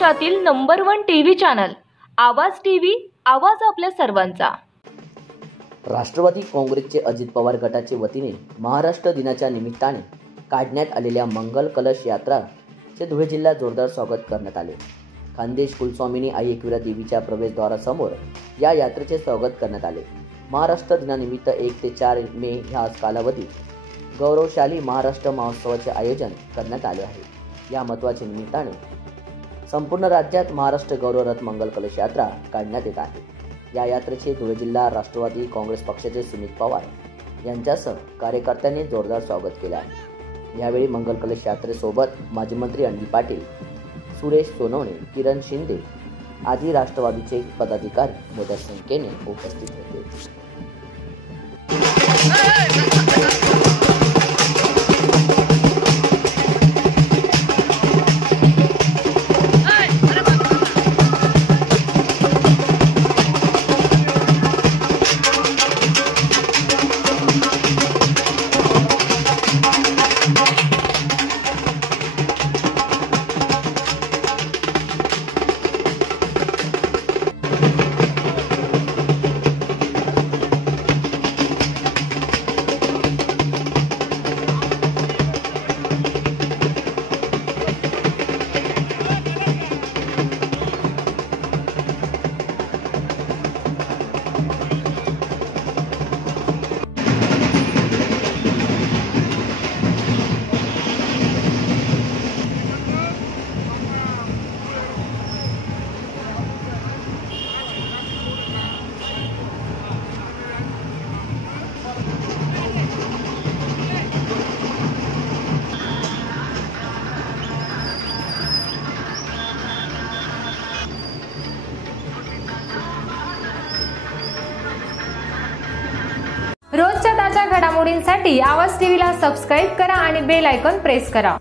महाराष्ट्रातील number 1 TV channel आवाज TV, आवाज आपल्या सर्वांचा। राष्ट्रवादी काँग्रेसचे अजित पवार गटाचे वतीने महाराष्ट्र दिनाच्या निमित्ताने काढण्यात आलेल्या मंगल कलश यात्राचे धुळे जिल्ह्यात जोरदार स्वागत करण्यात आले। खानदेश कुलस्वामिनी आई एकविरा देवीच्या प्रवेशद्वारासमोर या यात्रेचे स्वागत करण्यात आले। महाराष्ट्र दिनानिमित्त 1 ते 4 मे ह्या कालावधीत गौरवशाली महाराष्ट्र महोत्सवाचे आयोजन करण्यात आले आहे। या महत्त्वाच्या निमित्ताने संपूर्ण राज्यात महाराष्ट्र गौरव रथ मंगल कलश यात्रा काढण्यात येत आहे। या यात्रेचे धुळे जिल्हा राष्ट्रवादी काँग्रेस पक्षाचे सुमित पवार यांच्यासह कार्यकर्त्यांनी जोरदार स्वागत केले आहे। यावेळी मंगल कलश यात्रेसोबत माजी मंत्री अनिल पाटील, सुरेश सोनवणे, किरण शिंदे आदी राष्ट्रवादीचे पदाधिकारी मोठ्या संख्येने उपस्थित होते। रोजच्या ताज्या घडामोडींसाठी आवाज टीव्हीला सबस्क्राइब करा आणि बेल आयकॉन प्रेस करा।